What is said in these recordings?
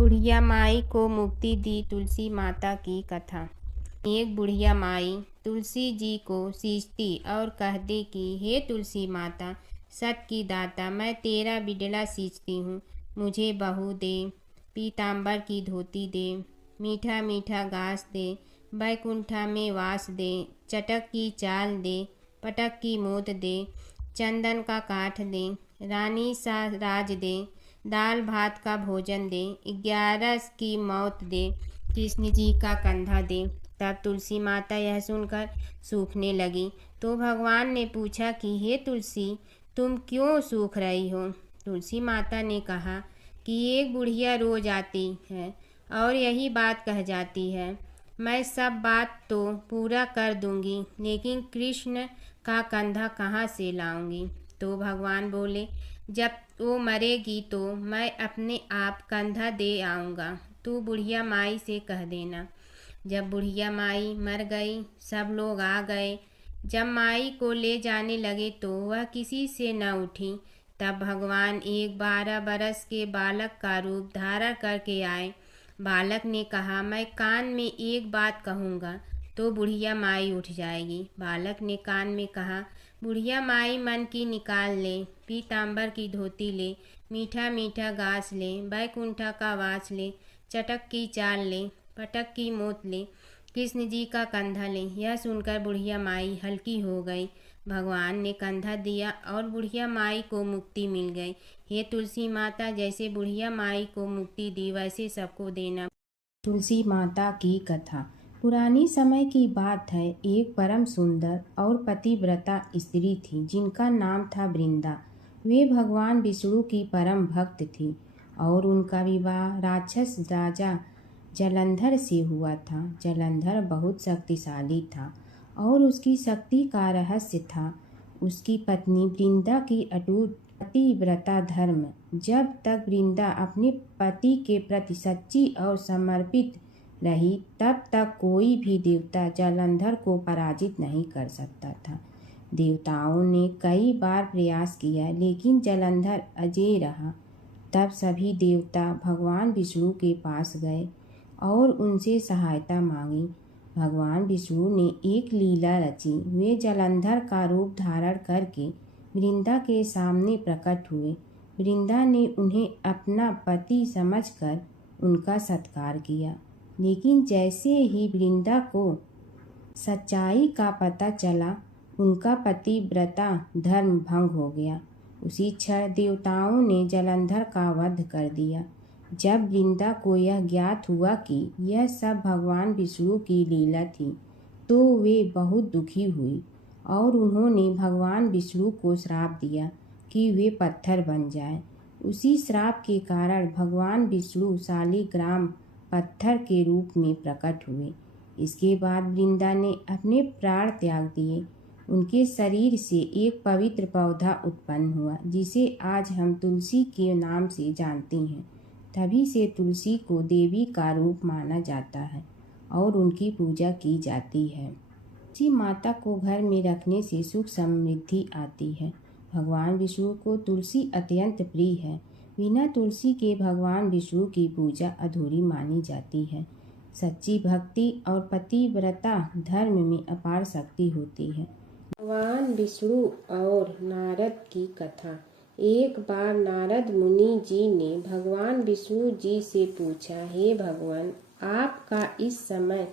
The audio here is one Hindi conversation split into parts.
बुढ़िया माई को मुक्ति दी तुलसी माता की कथा। एक बुढ़िया माई तुलसी जी को सींचती और कहती कि हे तुलसी माता, सत की दाता, मैं तेरा बिडला सींचती हूँ। मुझे बहू दे, पीताम्बर की धोती दे, मीठा मीठा घास दे, बैकुंठा में वास दे, चटक की चाल दे, पटक की मोत दे, चंदन का काठ दे, रानी सा राज दे, दाल भात का भोजन दे, 11 की मौत दे, कृष्ण जी का कंधा दे। तब तुलसी माता यह सुनकर सूखने लगी। तो भगवान ने पूछा कि हे तुलसी, तुम क्यों सूख रही हो? तुलसी माता ने कहा कि एक बुढ़िया रोज आती है और यही बात कह जाती है, मैं सब बात तो पूरा कर दूंगी, लेकिन कृष्ण का कंधा कहाँ से लाऊंगी? तो भगवान बोले, जब वो मरेगी तो मैं अपने आप कंधा दे आऊँगा, तू बुढ़िया माई से कह देना। जब बुढ़िया माई मर गई, सब लोग आ गए। जब माई को ले जाने लगे तो वह किसी से न उठी। तब भगवान एक 12 बरस के बालक का रूप धारण करके आए। बालक ने कहा, मैं कान में एक बात कहूँगा तो बुढ़िया माई उठ जाएगी। बालक ने कान में कहा, बुढ़िया माई मन की निकाल ले, पीताम्बर की धोती ले, मीठा मीठा घास ले, बैकुंठा का वास ले, चटक की चाल ले, पटक की मोत ले, कृष्ण जी का कंधा ले। यह सुनकर बुढ़िया माई हल्की हो गई। भगवान ने कंधा दिया और बुढ़िया माई को मुक्ति मिल गई। हे तुलसी माता, जैसे बुढ़िया माई को मुक्ति दी वैसे सबको देना। तुलसी माता की कथा। पुरानी समय की बात है। एक परम सुंदर और पतिव्रता स्त्री थी जिनका नाम था वृंदा। वे भगवान विष्णु की परम भक्त थी और उनका विवाह राक्षस राजा जलंधर से हुआ था। जलंधर बहुत शक्तिशाली था और उसकी शक्ति का रहस्य था उसकी पत्नी वृंदा की अटूट पतिव्रता धर्म। जब तक वृंदा अपने पति के प्रति सच्ची और समर्पित रही, तब तक कोई भी देवता जलंधर को पराजित नहीं कर सकता था। देवताओं ने कई बार प्रयास किया, लेकिन जलंधर अजेय रहा। तब सभी देवता भगवान विष्णु के पास गए और उनसे सहायता मांगी। भगवान विष्णु ने एक लीला रची। वे जलंधर का रूप धारण करके वृंदा के सामने प्रकट हुए। वृंदा ने उन्हें अपना पति समझकर उनका सत्कार किया, लेकिन जैसे ही वृंदा को सच्चाई का पता चला, उनका पतिव्रता धर्म भंग हो गया। उसी क्षण देवताओं ने जलंधर का वध कर दिया। जब वृंदा को यह ज्ञात हुआ कि यह सब भगवान विष्णु की लीला थी, तो वे बहुत दुखी हुई और उन्होंने भगवान विष्णु को श्राप दिया कि वे पत्थर बन जाएं। उसी श्राप के कारण भगवान विष्णु शालिग्राम पत्थर के रूप में प्रकट हुए। इसके बाद वृंदा ने अपने प्राण त्याग दिए। उनके शरीर से एक पवित्र पौधा उत्पन्न हुआ, जिसे आज हम तुलसी के नाम से जानते हैं। तभी से तुलसी को देवी का रूप माना जाता है और उनकी पूजा की जाती है। तुलसी माता को घर में रखने से सुख समृद्धि आती है। भगवान विष्णु को तुलसी अत्यंत प्रिय है। बिना तुलसी के भगवान विष्णु की पूजा अधूरी मानी जाती है। सच्ची भक्ति और पतिव्रता धर्म में अपार शक्ति होती है। भगवान विष्णु और नारद की कथा। एक बार नारद मुनि जी ने भगवान विष्णु जी से पूछा, हे भगवान, आपका इस समय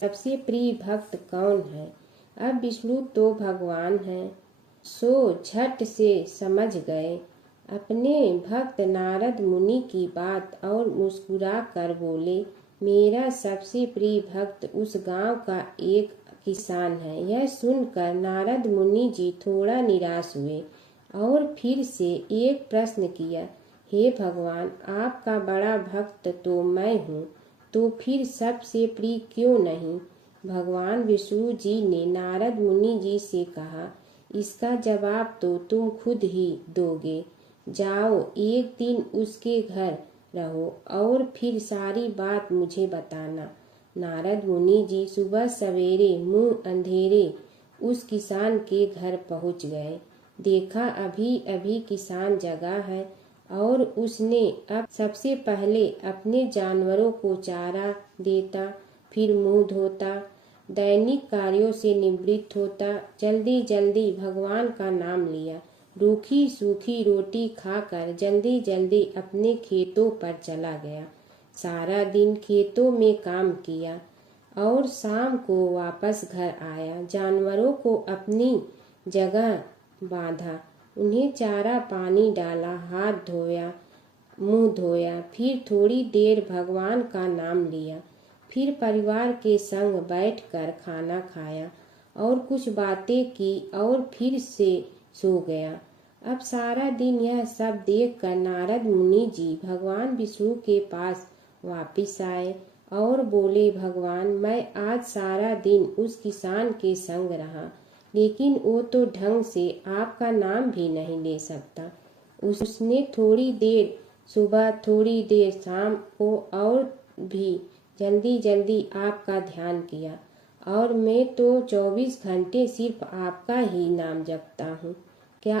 सबसे प्रिय भक्त कौन है? अब विष्णु तो भगवान हैं, सो झट से समझ गए अपने भक्त नारद मुनि की बात और मुस्कुरा कर बोले, मेरा सबसे प्रिय भक्त उस गांव का एक किसान है। यह सुनकर नारद मुनि जी थोड़ा निराश हुए और फिर से एक प्रश्न किया, हे भगवान, आपका बड़ा भक्त तो मैं हूँ, तो फिर सबसे प्रिय क्यों नहीं? भगवान विष्णु जी ने नारद मुनि जी से कहा, इसका जवाब तो तुम खुद ही दोगे। जाओ, एक दिन उसके घर रहो और फिर सारी बात मुझे बताना। नारद मुनि जी सुबह सवेरे मुंह अंधेरे उस किसान के घर पहुंच गए। देखा अभी अभी किसान जगा है और उसने अब सबसे पहले अपने जानवरों को चारा देता, फिर मुंह धोता, दैनिक कार्यों से निवृत्त होता, जल्दी जल्दी भगवान का नाम लिया, रूखी सूखी रोटी खाकर जल्दी जल्दी अपने खेतों पर चला गया। सारा दिन खेतों में काम किया और शाम को वापस घर आया। जानवरों को अपनी जगह बांधा, उन्हें चारा पानी डाला, हाथ धोया, मुंह धोया, फिर थोड़ी देर भगवान का नाम लिया, फिर परिवार के संग बैठकर खाना खाया और कुछ बातें की और फिर से सो गया। अब सारा दिन यह सब देखकर नारद मुनि जी भगवान विष्णु के पास वापिस आए और बोले, भगवान, मैं आज सारा दिन उस किसान के संग रहा, लेकिन वो तो ढंग से आपका नाम भी नहीं ले सकता। उसने थोड़ी देर सुबह, थोड़ी देर शाम को और भी जल्दी जल्दी आपका ध्यान किया, और मैं तो 24 घंटे सिर्फ आपका ही नाम जपता हूँ। क्या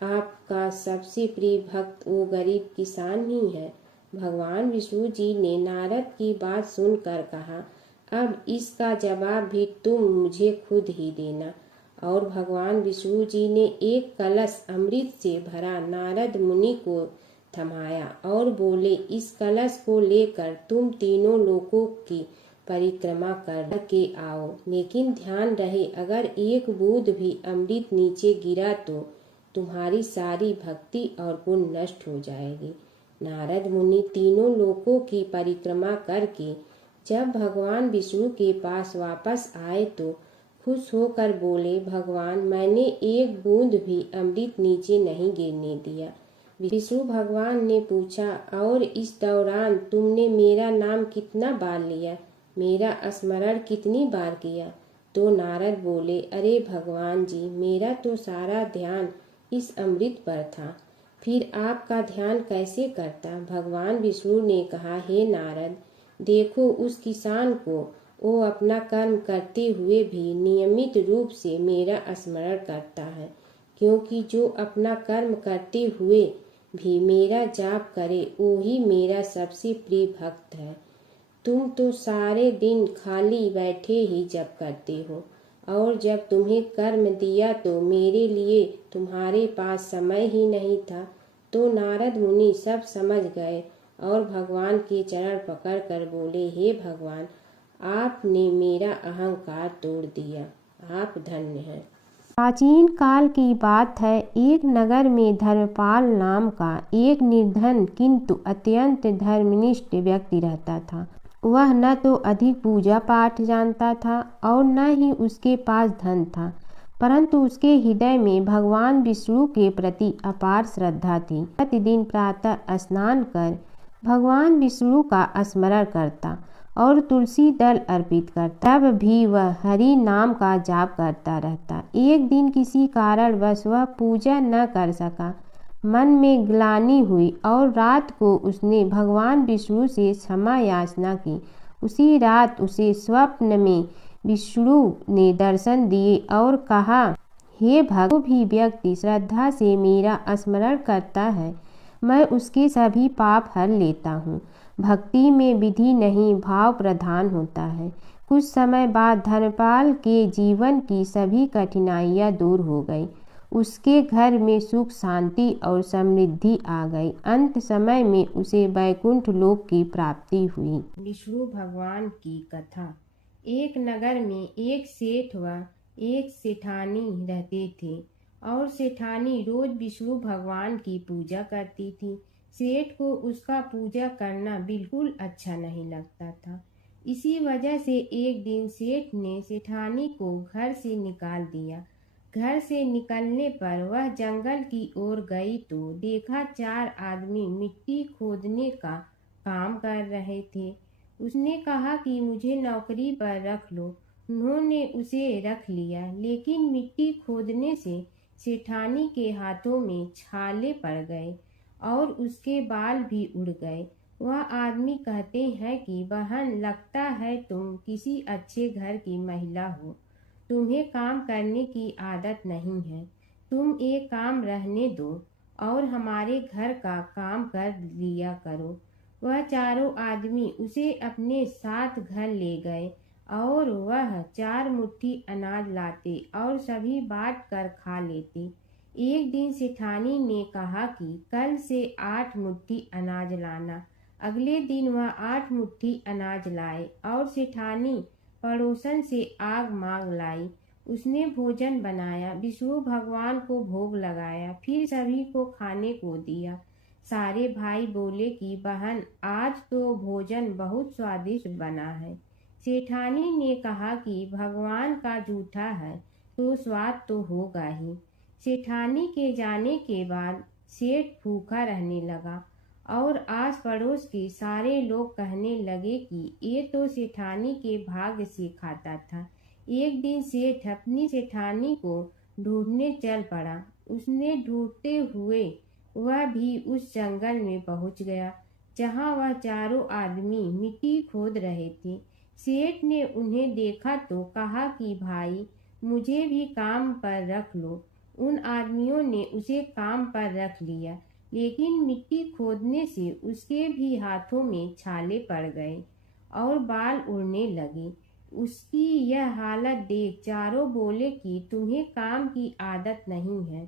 आपका सबसे प्रिय भक्त वो गरीब किसान ही है? भगवान विष्णु जी ने नारद की बात सुनकर कहा, अब इसका जवाब भी तुम मुझे खुद ही देना। और भगवान विष्णु जी ने एक कलश अमृत से भरा नारद मुनि को थमाया और बोले, इस कलश को लेकर तुम तीनों लोकों की परिक्रमा कर के आओ, लेकिन ध्यान रहे अगर एक बूंद भी अमृत नीचे गिरा तो तुम्हारी सारी भक्ति और गुण नष्ट हो जाएगी। नारद मुनि तीनों लोकों की परिक्रमा करके जब भगवान विष्णु के पास वापस आए तो खुश होकर बोले, भगवान, मैंने एक बूंद भी अमृत नीचे नहीं गिरने दिया। विष्णु भगवान ने पूछा, और इस दौरान तुमने मेरा नाम कितना बार लिया, मेरा स्मरण कितनी बार किया? तो नारद बोले, अरे भगवान जी, मेरा तो सारा ध्यान इस अमृत पर था, फिर आपका ध्यान कैसे करता? भगवान विष्णु ने कहा, हे नारद, देखो उस किसान को, वो अपना कर्म करते हुए भी नियमित रूप से मेरा स्मरण करता है, क्योंकि जो अपना कर्म करते हुए भी मेरा जाप करे वो ही मेरा सबसे प्रिय भक्त है। तुम तो सारे दिन खाली बैठे ही जप करते हो, और जब तुम्हें कर्म दिया तो मेरे लिए तुम्हारे पास समय ही नहीं था। तो नारद मुनि सब समझ गए और भगवान के चरण पकड़कर बोले, हे भगवान, आपने मेरा अहंकार तोड़ दिया, आप धन्य हैं। प्राचीन काल की बात है। एक नगर में धर्मपाल नाम का एक निर्धन किंतु अत्यंत धर्मनिष्ठ व्यक्ति रहता था। वह न तो अधिक पूजा पाठ जानता था और न ही उसके पास धन था, परंतु उसके हृदय में भगवान विष्णु के प्रति अपार श्रद्धा थी। प्रतिदिन प्रातः स्नान कर भगवान विष्णु का स्मरण करता और तुलसी दल अर्पित करता, तब भी वह हरि नाम का जाप करता रहता। एक दिन किसी कारणवश वह पूजा न कर सका। मन में ग्लानि हुई और रात को उसने भगवान विष्णु से क्षमा याचना की। उसी रात उसे स्वप्न में विष्णु ने दर्शन दिए और कहा, हे भक्त, जो भी व्यक्ति श्रद्धा से मेरा स्मरण करता है, मैं उसके सभी पाप हर लेता हूँ। भक्ति में विधि नहीं, भाव प्रधान होता है। कुछ समय बाद धर्मपाल के जीवन की सभी कठिनाइयाँ दूर हो गई। उसके घर में सुख, शांति और समृद्धि आ गई। अंत समय में उसे वैकुंठ लोक की प्राप्ति हुई। विष्णु भगवान की कथा। एक नगर में एक सेठ व एक सेठानी रहते थे और सेठानी रोज विष्णु भगवान की पूजा करती थी। सेठ को उसका पूजा करना बिल्कुल अच्छा नहीं लगता था। इसी वजह से एक दिन सेठ ने सेठानी को घर से निकाल दिया। घर से निकलने पर वह जंगल की ओर गई तो देखा 4 आदमी मिट्टी खोदने का काम कर रहे थे। उसने कहा कि मुझे नौकरी पर रख लो। उन्होंने उसे रख लिया, लेकिन मिट्टी खोदने से सेठानी के हाथों में छाले पड़ गए और उसके बाल भी उड़ गए। वह आदमी कहते हैं कि बहन, लगता है तुम किसी अच्छे घर की महिला हो, तुम्हें काम करने की आदत नहीं है। तुम एक काम रहने दो और हमारे घर का काम कर लिया करो। वह चारों आदमी उसे अपने साथ घर ले गए और वह 4 मुट्ठी अनाज लाते और सभी बांट कर खा लेते। एक दिन सेठानी ने कहा कि कल से 8 मुट्ठी अनाज लाना। अगले दिन वह 8 मुट्ठी अनाज लाए और सेठानी पड़ोसन से आग मांग लाई। उसने भोजन बनाया, विष्णु भगवान को भोग लगाया, फिर सभी को खाने को दिया। सारे भाई बोले कि बहन, आज तो भोजन बहुत स्वादिष्ट बना है। सेठानी ने कहा कि भगवान का जूठा है तो स्वाद तो होगा ही। सेठानी के जाने के बाद सेठ भूखा रहने लगा और आस पड़ोस के सारे लोग कहने लगे कि ये तो सेठानी के भाग्य से खाता था। एक दिन सेठ अपनी सेठानी को ढूंढने चल पड़ा। उसने ढूंढते हुए वह भी उस जंगल में पहुंच गया जहां वह चारों आदमी मिट्टी खोद रहे थे। सेठ ने उन्हें देखा तो कहा कि भाई, मुझे भी काम पर रख लो। उन आदमियों ने उसे काम पर रख लिया, लेकिन मिट्टी खोदने से उसके भी हाथों में छाले पड़ गए और बाल उड़ने लगे। उसकी यह हालत देख चारों बोले कि तुम्हें काम की आदत नहीं है,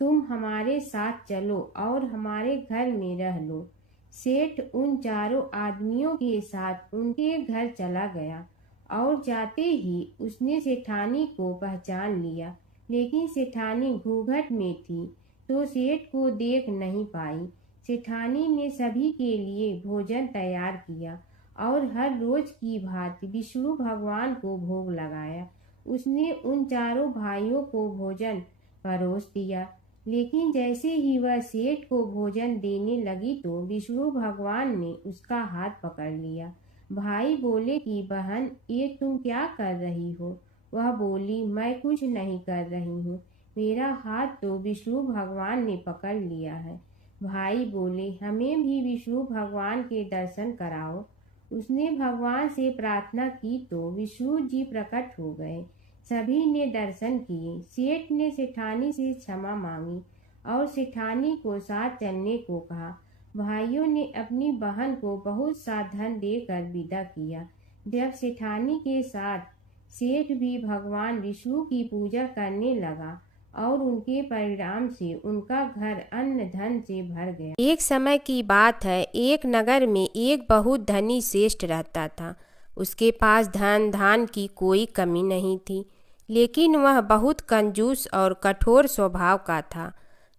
तुम हमारे साथ चलो और हमारे घर में रह लो। सेठ उन चारों आदमियों के साथ उनके घर चला गया और जाते ही उसने सेठानी को पहचान लिया, लेकिन सेठानी घूंघट में थी तो सेठ को देख नहीं पाई। सेठानी ने सभी के लिए भोजन तैयार किया और हर रोज की भांति विष्णु भगवान को भोग लगाया। उसने उन चारों भाइयों को भोजन परोस दिया, लेकिन जैसे ही वह सेठ को भोजन देने लगी तो विष्णु भगवान ने उसका हाथ पकड़ लिया। भाई बोले कि बहन, ये तुम क्या कर रही हो? वह बोली, मैं कुछ नहीं कर रही हूँ, मेरा हाथ तो विष्णु भगवान ने पकड़ लिया है। भाई बोले, हमें भी विष्णु भगवान के दर्शन कराओ। उसने भगवान से प्रार्थना की तो विष्णु जी प्रकट हो गए। सभी ने दर्शन किए। सेठ ने सेठानी से क्षमा मांगी और सेठानी को साथ चलने को कहा। भाइयों ने अपनी बहन को बहुत सा धन देकर विदा किया। जब सेठानी के साथ सेठ भी भगवान विष्णु की पूजा करने लगा और उनके परिणाम से उनका घर अन्न धन से भर गया। एक समय की बात है, एक नगर में एक बहुत धनी श्रेष्ठ रहता था। उसके पास धन धान की कोई कमी नहीं थी, लेकिन वह बहुत कंजूस और कठोर स्वभाव का था।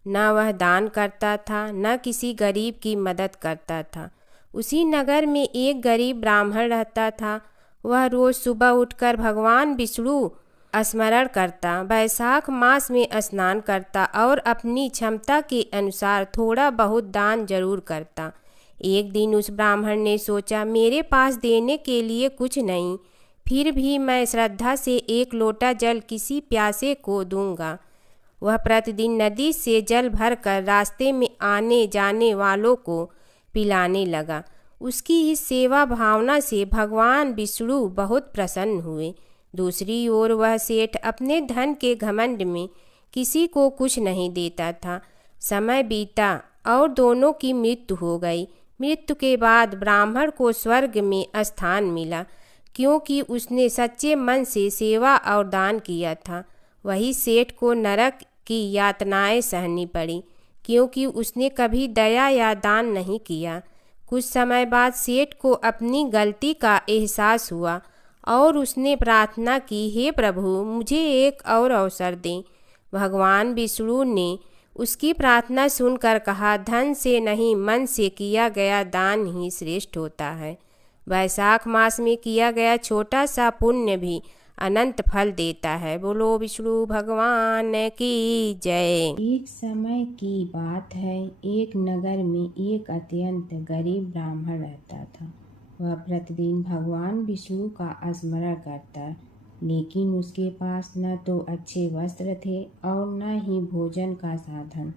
न वह दान करता था, न किसी गरीब की मदद करता था। उसी नगर में एक गरीब ब्राह्मण रहता था। वह रोज सुबह उठकर भगवान विष्णु स्मरण करता, वैशाख मास में स्नान करता और अपनी क्षमता के अनुसार थोड़ा बहुत दान जरूर करता। एक दिन उस ब्राह्मण ने सोचा, मेरे पास देने के लिए कुछ नहीं, फिर भी मैं श्रद्धा से एक लोटा जल किसी प्यासे को दूंगा। वह प्रतिदिन नदी से जल भरकर रास्ते में आने जाने वालों को पिलाने लगा। उसकी इस सेवा भावना से भगवान विष्णु बहुत प्रसन्न हुए। दूसरी ओर वह सेठ अपने धन के घमंड में किसी को कुछ नहीं देता था। समय बीता और दोनों की मृत्यु हो गई। मृत्यु के बाद ब्राह्मण को स्वर्ग में स्थान मिला, क्योंकि उसने सच्चे मन से सेवा और दान किया था। वही सेठ को नरक की यातनाएं सहनी पड़ी, क्योंकि उसने कभी दया या दान नहीं किया। कुछ समय बाद सेठ को अपनी गलती का एहसास हुआ और उसने प्रार्थना की, हे प्रभु, मुझे एक और अवसर दें। भगवान विष्णु ने उसकी प्रार्थना सुनकर कहा, धन से नहीं, मन से किया गया दान ही श्रेष्ठ होता है। वैशाख मास में किया गया छोटा सा पुण्य भी अनंत फल देता है। बोलो विष्णु भगवान की जय। एक समय की बात है, एक नगर में एक अत्यंत गरीब ब्राह्मण रहता था। वह प्रतिदिन भगवान विष्णु का स्मरण करता, लेकिन उसके पास न तो अच्छे वस्त्र थे और न ही भोजन का साधन।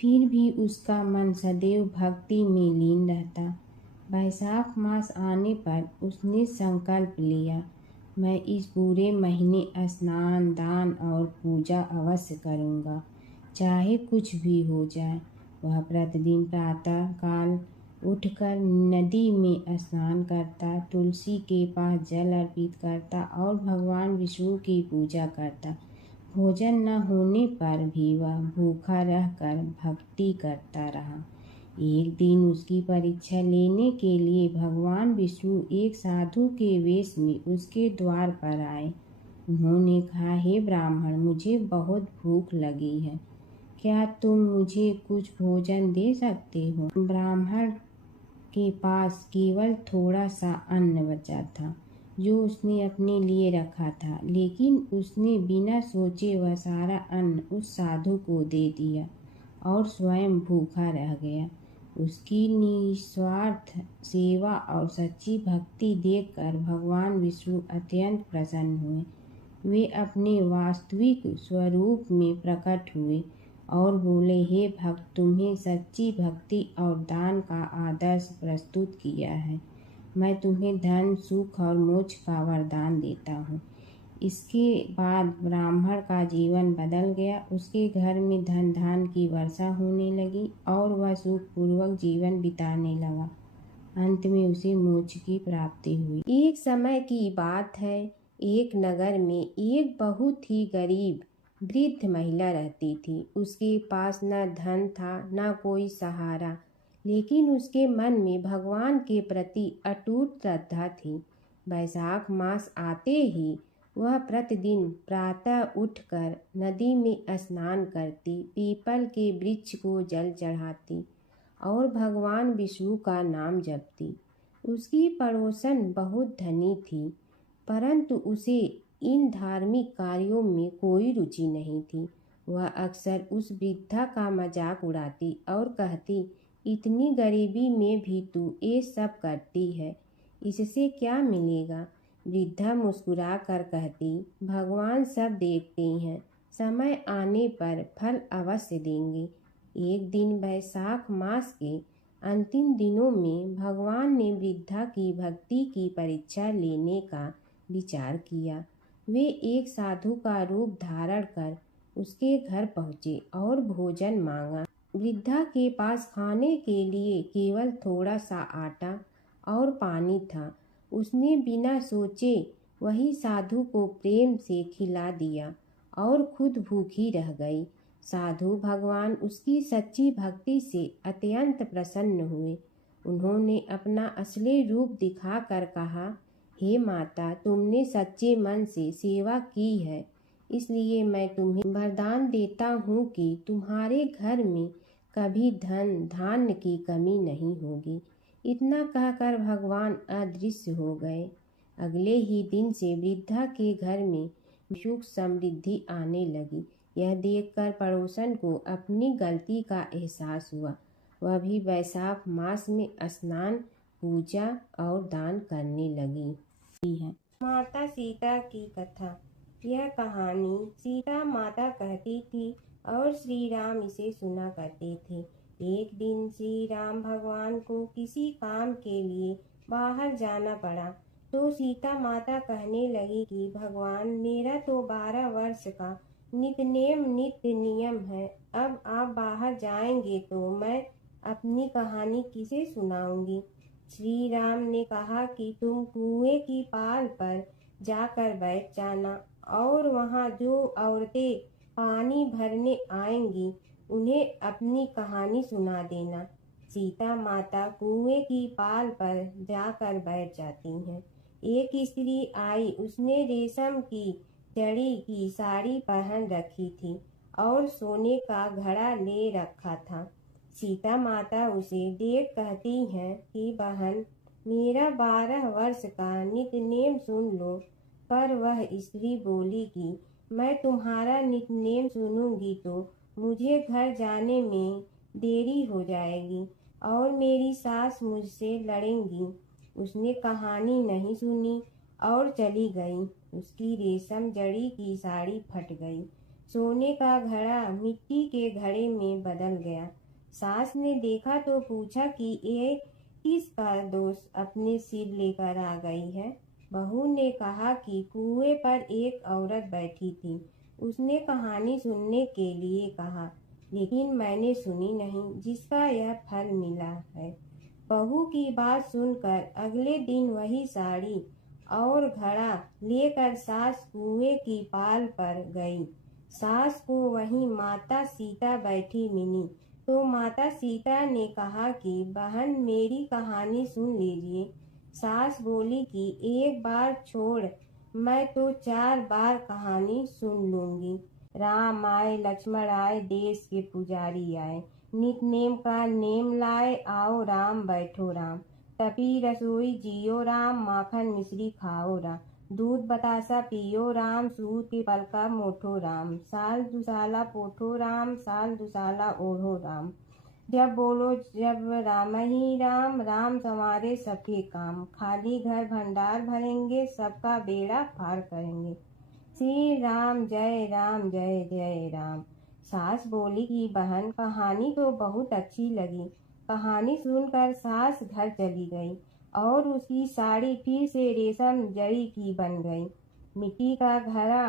फिर भी उसका मन सदैव भक्ति में लीन रहता। वैशाख मास आने पर उसने संकल्प लिया, मैं इस पूरे महीने स्नान, दान और पूजा अवश्य करूँगा, चाहे कुछ भी हो जाए। वह प्रतिदिन प्रातः काल उठकर नदी में स्नान करता, तुलसी के पास जल अर्पित करता और भगवान विष्णु की पूजा करता। भोजन न होने पर भी वह भूखा रहकर भक्ति करता रहा। एक दिन उसकी परीक्षा लेने के लिए भगवान विष्णु एक साधु के वेश में उसके द्वार पर आए। उन्होंने कहा, हे ब्राह्मण, मुझे बहुत भूख लगी है, क्या तुम मुझे कुछ भोजन दे सकते हो? ब्राह्मण के पास केवल थोड़ा सा अन्न बचा था जो उसने अपने लिए रखा था, लेकिन उसने बिना सोचे वह सारा अन्न उस साधु को दे दिया और स्वयं भूखा रह गया। उसकी निस्वार्थ सेवा और सच्ची भक्ति देखकर भगवान विष्णु अत्यंत प्रसन्न हुए। वे अपने वास्तविक स्वरूप में प्रकट हुए और बोले, हे भक्त, तुम्हें सच्ची भक्ति और दान का आदर्श प्रस्तुत किया है। मैं तुम्हें धन, सुख और मोक्ष का वरदान देता हूँ। इसके बाद ब्राह्मण का जीवन बदल गया। उसके घर में धन धान की वर्षा होने लगी और वह सुखपूर्वक जीवन बिताने लगा। अंत में उसे मोक्ष की प्राप्ति हुई। एक समय की बात है, एक नगर में एक बहुत ही गरीब वृद्ध महिला रहती थी। उसके पास न धन था न कोई सहारा, लेकिन उसके मन में भगवान के प्रति अटूट श्रद्धा थी। वैशाख मास आते ही वह प्रतिदिन प्रातः उठकर नदी में स्नान करती, पीपल के वृक्ष को जल चढ़ाती और भगवान विष्णु का नाम जपती। उसकी पड़ोसन बहुत धनी थी, परंतु उसे इन धार्मिक कार्यों में कोई रुचि नहीं थी। वह अक्सर उस वृद्धा का मजाक उड़ाती और कहती, इतनी गरीबी में भी तू ये सब करती है, इससे क्या मिलेगा? वृद्धा मुस्कुरा कर कहती, भगवान सब देखते हैं, समय आने पर फल अवश्य देंगे। एक दिन वैशाख मास के अंतिम दिनों में भगवान ने वृद्धा की भक्ति की परीक्षा लेने का विचार किया। वे एक साधु का रूप धारण कर उसके घर पहुँचे और भोजन मांगा। वृद्धा के पास खाने के लिए केवल थोड़ा सा आटा और पानी था। उसने बिना सोचे वही साधु को प्रेम से खिला दिया और खुद भूखी रह गई। साधु भगवान उसकी सच्ची भक्ति से अत्यंत प्रसन्न हुए। उन्होंने अपना असली रूप दिखाकर कहा, हे माता, तुमने सच्चे मन से सेवा की है, इसलिए मैं तुम्हें वरदान देता हूँ कि तुम्हारे घर में कभी धन धान्य की कमी नहीं होगी। इतना कहकर भगवान अदृश्य हो गए। अगले ही दिन से वृद्धा के घर में सुख समृद्धि आने लगी। यह देखकर पड़ोसन को अपनी गलती का एहसास हुआ। वह भी वैशाख मास में स्नान, पूजा और दान करने लगी है। माता सीता की कथा। यह कहानी सीता माता कहती थी और श्री राम इसे सुना करते थे। एक दिन श्री राम भगवान को किसी काम के लिए बाहर जाना पड़ा, तो सीता माता कहने लगी कि भगवान, मेरा तो 12 वर्ष का नित्य नियम है। अब आप बाहर जाएंगे तो मैं अपनी कहानी किसे सुनाऊंगी? श्री राम ने कहा कि तुम कुएं की पाल पर जाकर बैठ जाना और वहाँ जो औरतें पानी भरने आएंगी उन्हें अपनी कहानी सुना देना। सीता माता कुएं की पाल पर जाकर बैठ जाती हैं। एक स्त्री आई, उसने रेशम की जड़ी की साड़ी पहन रखी थी और सोने का घड़ा ले रखा था। सीता माता उसे देख कहती हैं कि बहन, मेरा 12 वर्ष का नित्य नेम सुन लो। पर वह स्त्री बोली कि मैं तुम्हारा नित्य नेम सुनूंगी तो मुझे घर जाने में देरी हो जाएगी और मेरी सास मुझसे लड़ेंगी। उसने कहानी नहीं सुनी और चली गई। उसकी रेशम जड़ी की साड़ी फट गई, सोने का घड़ा मिट्टी के घड़े में बदल गया। सास ने देखा तो पूछा कि ये किसका दोष अपने सिर लेकर आ गई है? बहू ने कहा कि कुएं पर एक औरत बैठी थी, उसने कहानी सुनने के लिए कहा। लेकिन मैंने सुनी नहीं जिसका यह फल मिला है। बहू की बात सुनकर अगले दिन वही साड़ी और घड़ा लेकर सास कुएं की पाल पर गई। सास को वहीं माता सीता बैठी मिली तो माता सीता ने कहा कि बहन मेरी कहानी सुन लीजिए। सास बोली कि एक बार छोड़, मैं तो 4 बार कहानी सुन लूंगी। राम आए लक्ष्मण आए देश के पुजारी आए, नित नेम का नेम लाए आओ राम बैठो राम। तपी रसोई जियो राम, माखन मिश्री खाओ राम। दूध बतासा पियो राम, सूत के पलका मोठो राम। साल दुसाला पोठो राम, साल दुसाला ओढ़ो राम। जब बोलो जब राम ही राम, राम संवारे सबके काम। खाली घर भंडार भरेंगे, सबका बेड़ा पार करेंगे। श्री राम जय राम जय जय राम। सास बोली कि बहन कहानी तो बहुत अच्छी लगी। कहानी सुनकर सास घर चली गई और उसकी साड़ी फिर से रेशम जड़ी की बन गई। मिट्टी का घड़ा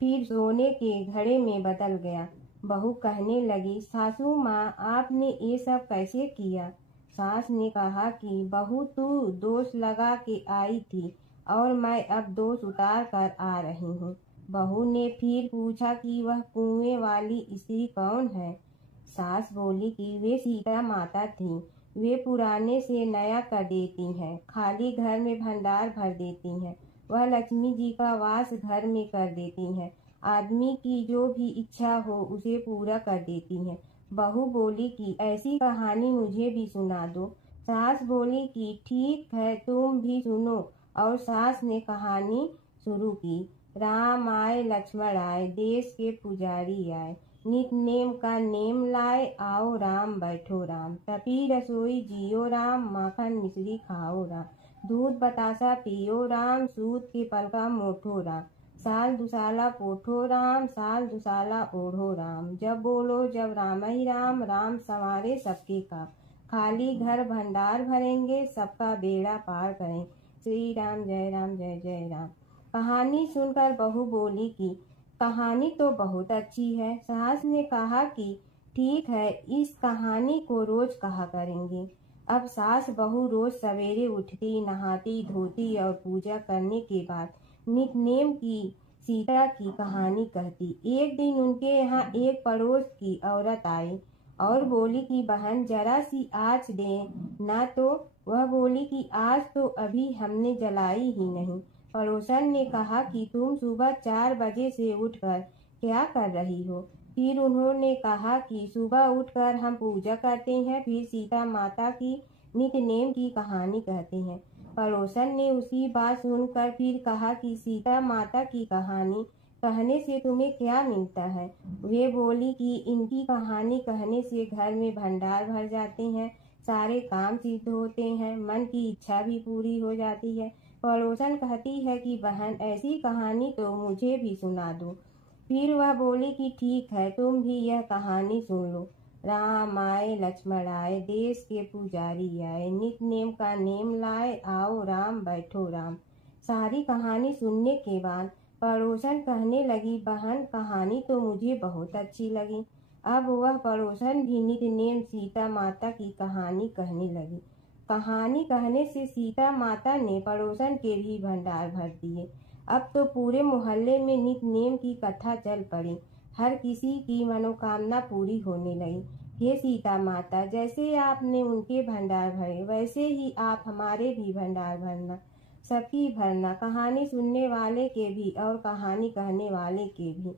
फिर सोने के घड़े में बदल गया। बहू कहने लगी, सासू माँ आपने ये सब कैसे किया? सास ने कहा कि बहू तू दोष लगा के आई थी और मैं अब दोष उतार कर आ रही हूँ। बहू ने फिर पूछा कि वह कुएं वाली स्त्री कौन है? सास बोली कि वे सीता माता थी। वे पुराने से नया कर देती हैं, खाली घर में भंडार भर देती हैं। वह लक्ष्मी जी का वास घर में कर देती हैं। आदमी की जो भी इच्छा हो उसे पूरा कर देती हैं। बहू बोली कि ऐसी कहानी मुझे भी सुना दो। सास बोली कि ठीक है तुम भी सुनो और सास ने कहानी शुरू की। राम आए लक्ष्मण आए देश के पुजारी आए, नित नेम का नेम लाए आओ राम बैठो राम। तपी रसोई जियो राम, माखन मिश्री खाओ राम। दूध बतासा पियो राम, सूत के पलका मोठो राम। साल दुसाला पोठो राम, साल दुसाला ओढ़ो राम। जब बोलो जब राम ही राम, राम संवारे सबके काम। खाली घर भंडार भरेंगे, सबका बेड़ा पार करें। श्री राम जय जय राम। कहानी सुनकर बहू बोली कि कहानी तो बहुत अच्छी है। सास ने कहा कि ठीक है इस कहानी को रोज कहा करेंगे। अब सास बहू रोज सवेरे उठती, नहाती धोती और पूजा करने के बाद नित नेम की सीता की कहानी कहती। एक दिन उनके यहाँ एक पड़ोस की औरत आई और बोली कि बहन जरा सी आँच दे ना। तो वह बोली कि आज तो अभी हमने जलाई ही नहीं। पड़ोसन ने कहा कि तुम सुबह 4 बजे से उठकर क्या कर रही हो? फिर उन्होंने कहा कि सुबह उठकर हम पूजा करते हैं, फिर सीता माता की नित नेम की कहानी कहते हैं। पड़ोसन ने उसकी बात सुनकर फिर कहा कि सीता माता की कहानी कहने से तुम्हें क्या मिलता है? वे बोली कि इनकी कहानी कहने से घर में भंडार भर जाते हैं, सारे काम सिद्ध होते हैं, मन की इच्छा भी पूरी हो जाती है। पड़ोसन कहती है कि बहन ऐसी कहानी तो मुझे भी सुना दो। फिर वह बोली कि ठीक है तुम भी यह कहानी सुन लो। राम आए लक्ष्मण आए देश के पुजारी आए, नित नेम का नेम लाए आओ राम बैठो राम। सारी कहानी सुनने के बाद पड़ोसन कहने लगी बहन कहानी तो मुझे बहुत अच्छी लगी। अब वह पड़ोसन भी नित नेम सीता माता की कहानी कहने लगी। कहानी कहने से सीता माता ने पड़ोसन के भी भंडार भर दिए। अब तो पूरे मोहल्ले में नित नेम की कथा चल पड़ी। हर किसी की मनोकामना पूरी होने लगी। हे सीता माता, जैसे आपने उनके भंडार भरे वैसे ही आप हमारे भी भंडार भरना, सबकी भरना, कहानी सुनने वाले के भी और कहानी कहने वाले के भी।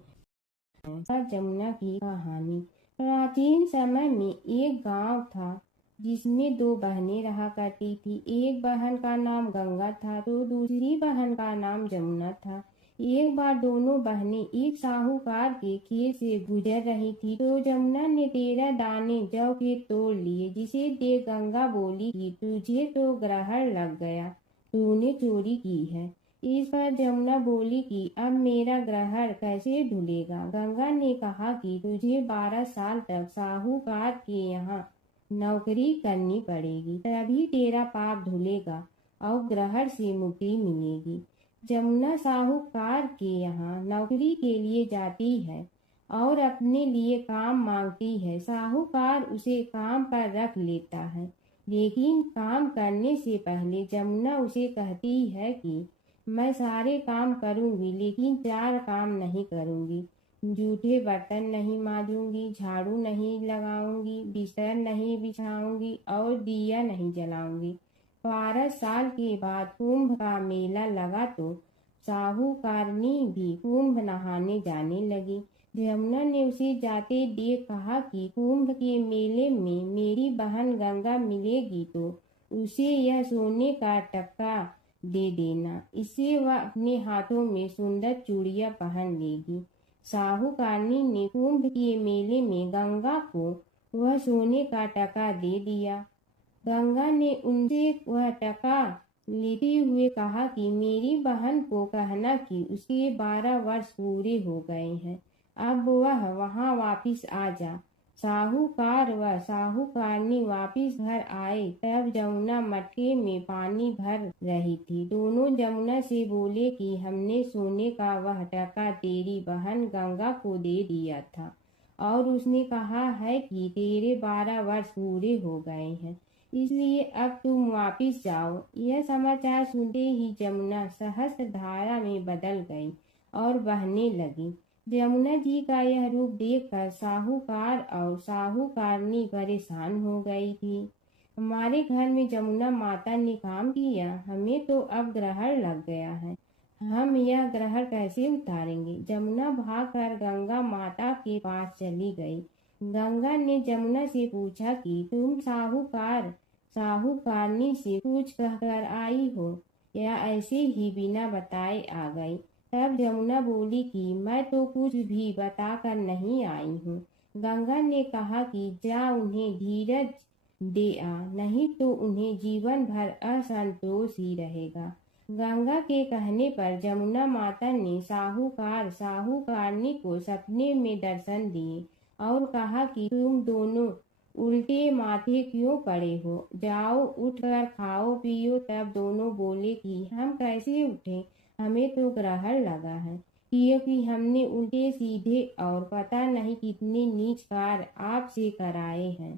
और जमुना की कहानी। प्राचीन समय में एक गांव था जिसमें 2 बहनें रहा करती थी। एक बहन का नाम गंगा था तो दूसरी बहन का नाम जमुना था। एक बार दोनों बहनें एक साहूकार के खेत से गुजर रही थी तो जमुना ने 13 दाने जौ के तोड़ लिए, जिसे देख गंगा बोली कि तुझे तो ग्रहण लग गया, तूने चोरी की है। इस पर जमुना बोली कि अब मेरा ग्रहण कैसे धुलेगा। गंगा ने कहा कि तुझे 12 साल तक साहूकार के यहाँ नौकरी करनी पड़ेगी, तभी तेरा पाप धुलेगा और ग्रहण से मुक्ति मिलेगी। जमुना साहूकार के यहाँ नौकरी के लिए जाती है और अपने लिए काम मांगती है। साहूकार उसे काम पर रख लेता है, लेकिन काम करने से पहले जमुना उसे कहती है कि मैं सारे काम करूंगी, लेकिन 4 काम नहीं करूंगी। जूठे बर्तन नहीं मांजूंगी, झाड़ू नहीं लगाऊंगी, बिस्तर नहीं बिछाऊंगी और दिया नहीं जलाऊंगी। 12 साल के बाद कुंभ का मेला लगा तो साहूकारनी भी कुंभ नहाने जाने लगी। यमुना ने उसे जाते देख कहा कि कुंभ के मेले में मेरी बहन गंगा मिलेगी तो उसे यह सोने का टक्का दे देना, इससे वह अपने हाथों में सुंदर चूड़ियां पहन लेगी। साहूकारनी ने कुंभ के मेले में गंगा को वह सोने का टका दे दिया। गंगा ने उनसे वह टका लेते हुए कहा कि मेरी बहन को कहना कि उसके 12 वर्ष पूरे हो गए हैं, अब वह वहां वापिस आ जा। साहूकार व साहूकारनी वापिस घर आए तब जमुना मटके में पानी भर रही थी। दोनों जमुना से बोले कि हमने सोने का वह टका तेरी बहन गंगा को दे दिया था और उसने कहा है कि तेरे 12 वर्ष पूरे हो गए हैं, इसलिए अब तुम वापिस जाओ। यह समाचार सुनते ही जमुना सहस्त्र धारा में बदल गई और बहने लगी। यमुना जी का यह रूप देखकर साहूकार और साहूकारनी परेशान हो गई थी। हमारे घर में जमुना माता ने काम किया, हमें तो अब ग्रहण लग गया है, हम यह ग्रहण कैसे उतारेंगे। जमुना भागकर गंगा माता के पास चली गई। गंगा ने जमुना से पूछा कि तुम साहूकारनी से कुछ कहकर आई हो या ऐसे ही बिना बताए आ गई। तब जमुना बोली कि मैं तो कुछ भी बताकर नहीं आई हूँ। गंगा ने कहा कि जा उन्हें धीरज दे आ, नहीं तो उन्हें जीवन भर असंतोष ही रहेगा। गंगा के कहने पर जमुना माता ने साहूकारनी को सपने में दर्शन दिए और कहा कि तुम दोनों उल्टे माथे क्यों पड़े हो, जाओ उठकर खाओ पियो। तब दोनों बोले कि हम कैसे उठे, हमें तो ग्रहण लगा है, क्योंकि हमने उल्टे सीधे और पता नहीं कितने नीच कार्य आपसे कराए हैं।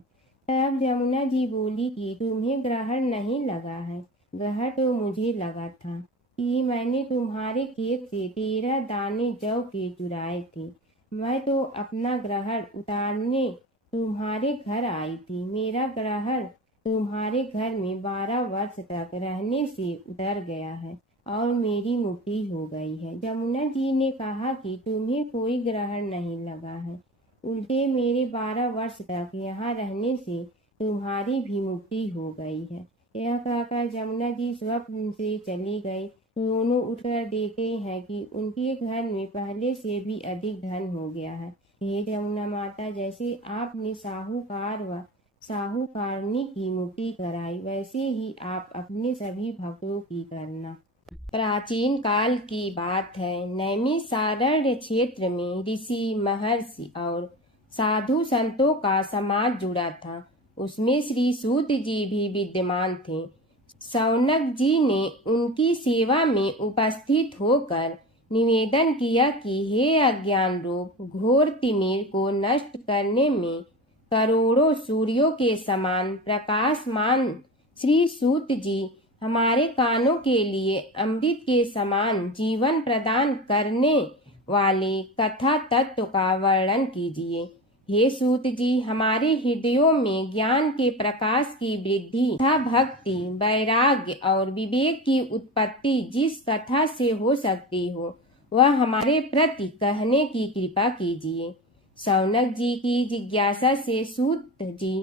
तब जमुना जी बोली कि तुम्हें ग्रहण नहीं लगा है, ग्रहण तो मुझे लगा था कि मैंने तुम्हारे खेत से 13 दाने जौ के चुराए थे। मैं तो अपना ग्रहण उतारने तुम्हारे घर आई थी। मेरा ग्रहण तुम्हारे घर में 12 वर्ष तक रहने से उतर गया है और मेरी मुक्ति हो गई है। जमुना जी ने कहा कि तुम्हें कोई ग्रहण नहीं लगा है, उल्टे मेरे 12 वर्ष तक यहाँ रहने से तुम्हारी भी मुक्ति हो गई है। यह कहकर जमुना जी स्वप्न से चली गई। दोनों उठकर देखते हैं कि उनके घर में पहले से भी अधिक धन हो गया है। हे जमुना माता, जैसे आपने साहूकार व साहूकारनी की मुक्ति कराई, वैसे ही आप अपने सभी भक्तों की करना। प्राचीन काल की बात है। नैमिषारण्य क्षेत्र में ऋषि, महर्षि और साधु संतों का समाज जुड़ा था। उसमें श्री सूत जी भी विद्यमान थे। शौनक जी ने उनकी सेवा में उपस्थित होकर निवेदन किया कि हे अज्ञान रूप घोर तिमिर को नष्ट करने में करोड़ों सूर्यों के समान प्रकाशमान श्री सूत जी हमारे कानों के लिए अमृत के समान जीवन प्रदान करने वाले कथा तत्व का वर्णन कीजिए। हे सूत जी, हमारे हृदयों में ज्ञान के प्रकाश की वृद्धि तथा भक्ति, वैराग्य और विवेक की उत्पत्ति जिस कथा से हो सकती हो, वह हमारे प्रति कहने की कृपा कीजिए। शौनक जी की जिज्ञासा से सूत जी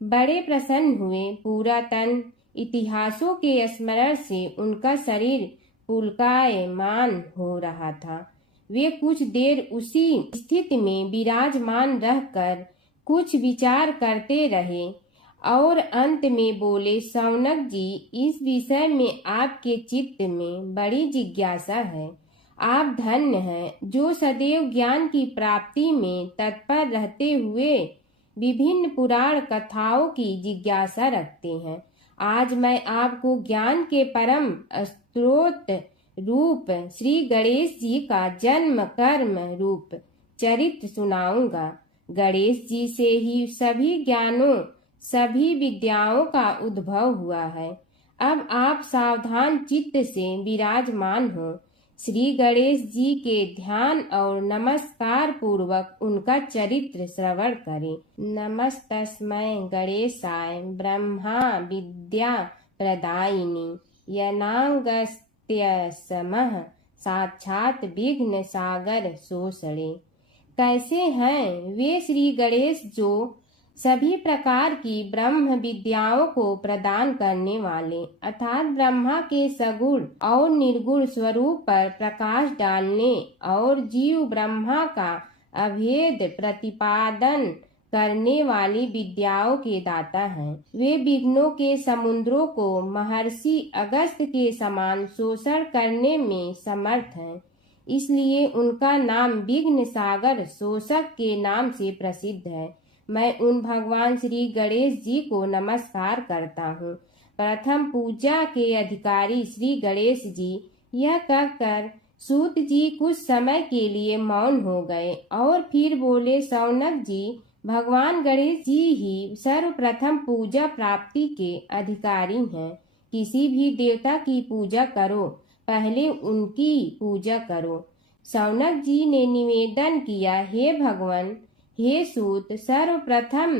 बड़े प्रसन्न हुए। पुरातन इतिहासों के स्मरण से उनका शरीर पुलकायमान हो रहा था। वे कुछ देर उसी स्थिति में विराजमान रहकर कुछ विचार करते रहे और अंत में बोले, शौनक जी, इस विषय में आपके चित्त में बड़ी जिज्ञासा है। आप धन्य हैं जो सदैव ज्ञान की प्राप्ति में तत्पर रहते हुए विभिन्न पुराण कथाओं की जिज्ञासा रखते हैं। आज मैं आपको ज्ञान के परम स्रोत रूप श्री गणेश जी का जन्म कर्म रूप चरित्र सुनाऊंगा। गणेश जी से ही सभी ज्ञानों सभी विद्याओं का उद्भव हुआ है। अब आप सावधान चित्त से विराजमान हो। श्री गणेश जी के ध्यान और नमस्कार पूर्वक उनका चरित्र श्रवण करें। नमस्तस्मै गणेशाय ब्रह्मा विद्या प्रदायिनी यनागस्त्यसमः साक्षात विघ्न सागर सोषणे। कैसे हैं वे श्री गणेश जो सभी प्रकार की ब्रह्म विद्याओं को प्रदान करने वाले अर्थात ब्रह्मा के सगुण और निर्गुण स्वरूप पर प्रकाश डालने और जीव ब्रह्मा का अभेद प्रतिपादन करने वाली विद्याओं के दाता हैं। वे विघ्नों के समुद्रों को महर्षि अगस्त्य के समान शोषण करने में समर्थ हैं। इसलिए उनका नाम विघ्न सागर शोषक के नाम से प्रसिद्ध है। मैं उन भगवान श्री गणेश जी को नमस्कार करता हूँ। प्रथम पूजा के अधिकारी श्री गणेश जी यह कहकर सूत जी कुछ समय के लिए मौन हो गए और फिर बोले, शौनक जी, भगवान गणेश जी ही सर्वप्रथम पूजा प्राप्ति के अधिकारी हैं। किसी भी देवता की पूजा करो, पहले उनकी पूजा करो। शौनक जी ने निवेदन किया, हे भगवान, हे सूत, सर्वप्रथम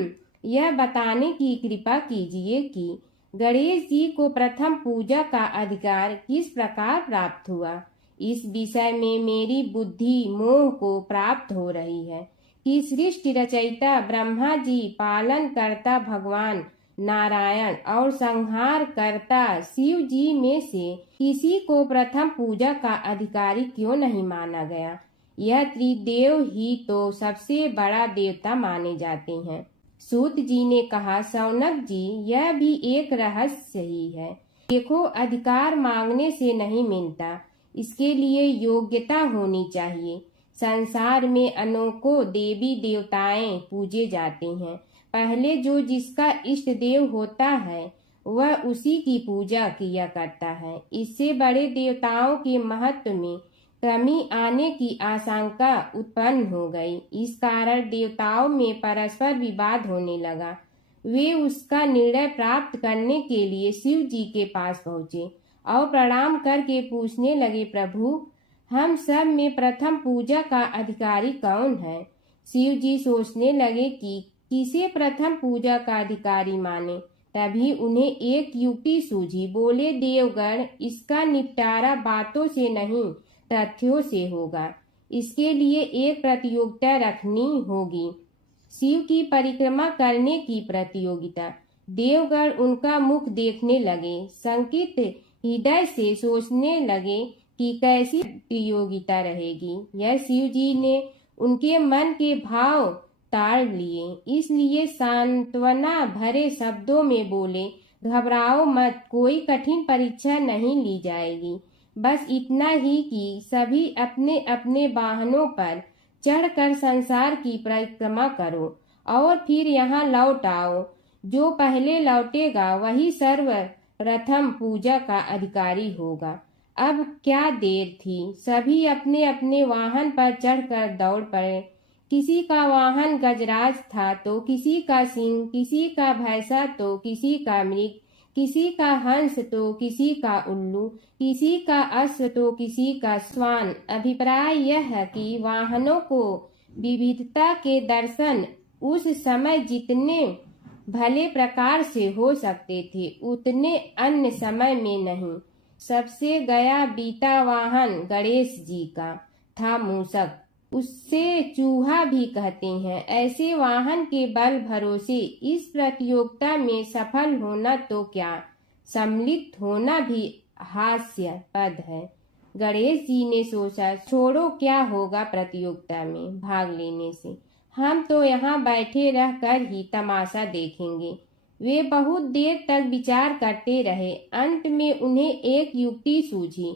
यह बताने की कृपा कीजिए कि गणेश जी को प्रथम पूजा का अधिकार किस प्रकार प्राप्त हुआ। इस विषय में मेरी बुद्धि मोह को प्राप्त हो रही है कि सृष्टि रचयिता ब्रह्मा जी, पालन करता भगवान नारायण और संहार करता शिव जी में से किसी को प्रथम पूजा का अधिकारी क्यों नहीं माना गया। यह त्रिदेव ही तो सबसे बड़ा देवता माने जाते हैं। सूत जी ने कहा, शौनक जी, यह भी एक रहस्य ही है। देखो, अधिकार मांगने से नहीं मिलता, इसके लिए योग्यता होनी चाहिए। संसार में अनेकों देवी देवताएं पूजे जाते हैं। पहले जो जिसका इष्ट देव होता है वह उसी की पूजा किया करता है। इससे बड़े देवताओं के महत्व में कमी आने की आशंका उत्पन्न हो गई। इस कारण देवताओं में परस्पर विवाद होने लगा। वे उसका निर्णय प्राप्त करने के लिए शिव जी के पास पहुँचे और प्रणाम करके पूछने लगे, प्रभु, हम सब में प्रथम पूजा का अधिकारी कौन है। शिव जी सोचने लगे कि किसे प्रथम पूजा का अधिकारी माने। तभी उन्हें एक युक्ति सूझी। बोले, देवगण, इसका निपटारा बातों से नहीं तथ्यों से होगा। इसके लिए एक प्रतियोगिता रखनी होगी, शिव की परिक्रमा करने की प्रतियोगिता। देवगण उनका मुख देखने लगे, शंकित हृदय से सोचने लगे कि कैसी प्रतियोगिता रहेगी। यह शिव जी ने उनके मन के भाव ताड़ लिए, इसलिए सांत्वना भरे शब्दों में बोले, घबराओ मत, कोई कठिन परीक्षा नहीं ली जाएगी। बस इतना ही कि सभी अपने अपने वाहनों पर चढ़कर संसार की परिक्रमा करो और फिर यहाँ लौट आओ। जो पहले लौटेगा वही सर्वप्रथम पूजा का अधिकारी होगा। अब क्या देर थी, सभी अपने अपने वाहन पर चढ़कर दौड़ पड़े। किसी का वाहन गजराज था तो किसी का सिंह, किसी का भैंसा तो किसी का मृग, किसी का हंस तो किसी का उल्लू, किसी का अश्व तो किसी का श्वान। अभिप्राय यह है कि वाहनों को विविधता के दर्शन उस समय जितने भले प्रकार से हो सकते थे उतने अन्य समय में नहीं। सबसे गया बीता वाहन गणेश जी का था मूषक, उससे चूहा भी कहते हैं। ऐसे वाहन के बल भरोसे इस प्रतियोगिता में सफल होना तो क्या, सम्मिलित होना भी हास्यास्पद है। गणेश जी ने सोचा, छोड़ो, क्या होगा प्रतियोगिता में भाग लेने से, हम तो यहाँ बैठे रहकर ही तमाशा देखेंगे। वे बहुत देर तक विचार करते रहे। अंत में उन्हें एक युक्ति सूझी।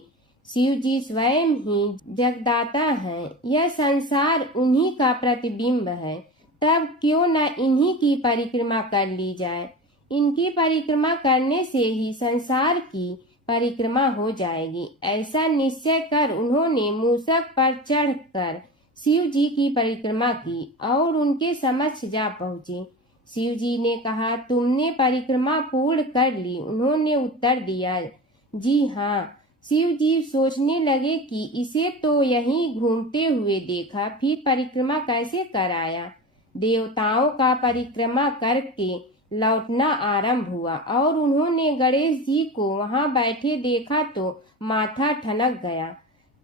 शिव जी स्वयं ही जगदाता हैं, यह संसार उन्हीं का प्रतिबिंब है, तब क्यों न इन्हीं की परिक्रमा कर ली जाए। इनकी परिक्रमा करने से ही संसार की परिक्रमा हो जाएगी। ऐसा निश्चय कर उन्होंने मूषक पर चढ़कर शिव जी की परिक्रमा की और उनके समक्ष जा पहुँचे। शिव जी ने कहा, तुमने परिक्रमा पूर्ण कर ली? उन्होंने उत्तर दिया, जी हाँ। शिव जी सोचने लगे कि इसे तो यहीं घूमते हुए देखा, फिर परिक्रमा कैसे कराया। देवताओं का परिक्रमा करके लौटना आरंभ हुआ और उन्होंने गणेश जी को वहां बैठे देखा तो माथा ठनक गया।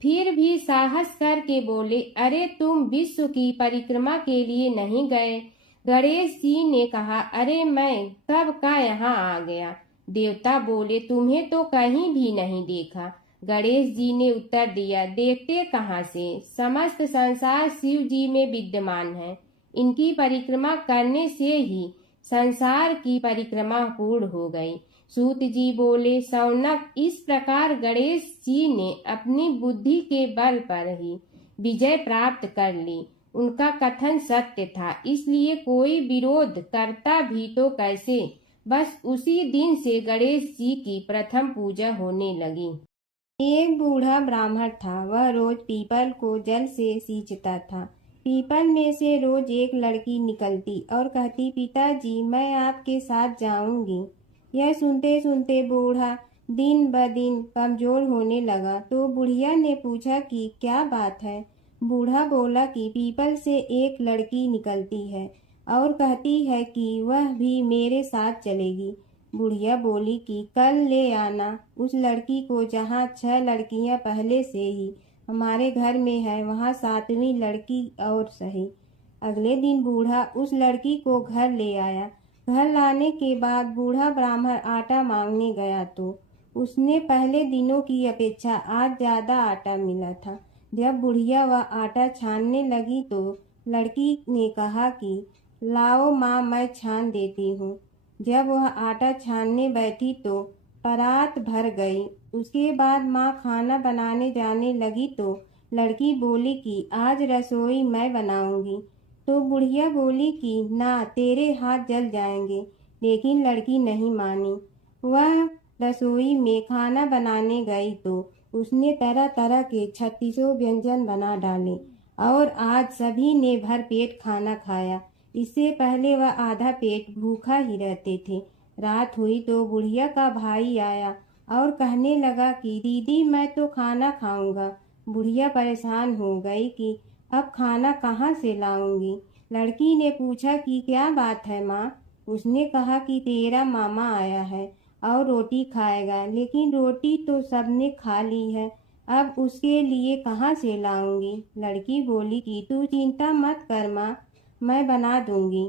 फिर भी साहस करके बोले, अरे तुम विश्व की परिक्रमा के लिए नहीं गए? गणेश जी ने कहा, अरे मैं कब का यहाँ आ गया। देवता बोले, तुम्हें तो कहीं भी नहीं देखा। गणेश जी ने उत्तर दिया, देखते कहाँ से, समस्त संसार शिव जी में विद्यमान है। इनकी परिक्रमा करने से ही संसार की परिक्रमा पूर्ण हो गई। सूत जी बोले, शौनक, इस प्रकार गणेश जी ने अपनी बुद्धि के बल पर ही विजय प्राप्त कर ली। उनका कथन सत्य था, इसलिए कोई विरोध करता भी तो कैसे। बस उसी दिन से गणेश जी की प्रथम पूजा होने लगी। एक बूढ़ा ब्राह्मण था। वह रोज पीपल को जल से सींचता था। पीपल में से रोज एक लड़की निकलती और कहती, पिताजी मैं आपके साथ जाऊंगी। यह सुनते सुनते बूढ़ा दिन ब दिन कमजोर होने लगा। तो बुढ़िया ने पूछा कि क्या बात है। बूढ़ा बोला कि पीपल से एक लड़की निकलती है और कहती है कि वह भी मेरे साथ चलेगी। बुढ़िया बोली कि कल ले आना उस लड़की को, जहाँ 6 लड़कियां पहले से ही हमारे घर में है, वहाँ 7वीं लड़की और सही। अगले दिन बूढ़ा उस लड़की को घर ले आया। घर लाने के बाद बूढ़ा ब्राह्मण आटा मांगने गया तो उसने पहले दिनों की अपेक्षा आज ज्यादा आटा मिला था। जब बुढ़िया वह आटा छानने लगी तो लड़की ने कहा कि लाओ माँ, मैं छान देती हूँ। जब वह आटा छानने बैठी तो परात भर गई। उसके बाद माँ खाना बनाने जाने लगी तो लड़की बोली कि आज रसोई मैं बनाऊंगी। तो बुढ़िया बोली कि ना, तेरे हाथ जल जाएंगे। लेकिन लड़की नहीं मानी। वह रसोई में खाना बनाने गई तो उसने तरह तरह के 36 व्यंजन बना डाले और आज सभी ने भर पेट खाना खाया। इससे पहले वह आधा पेट भूखा ही रहते थे। रात हुई तो बुढ़िया का भाई आया और कहने लगा कि दीदी मैं तो खाना खाऊंगा। बुढ़िया परेशान हो गई कि अब खाना कहाँ से लाऊंगी। लड़की ने पूछा कि क्या बात है माँ। उसने कहा कि तेरा मामा आया है और रोटी खाएगा, लेकिन रोटी तो सबने खा ली है, अब उसके लिए कहाँ से लाऊंगी। लड़की बोली कि तू चिंता मत कर माँ, मैं बना दूंगी।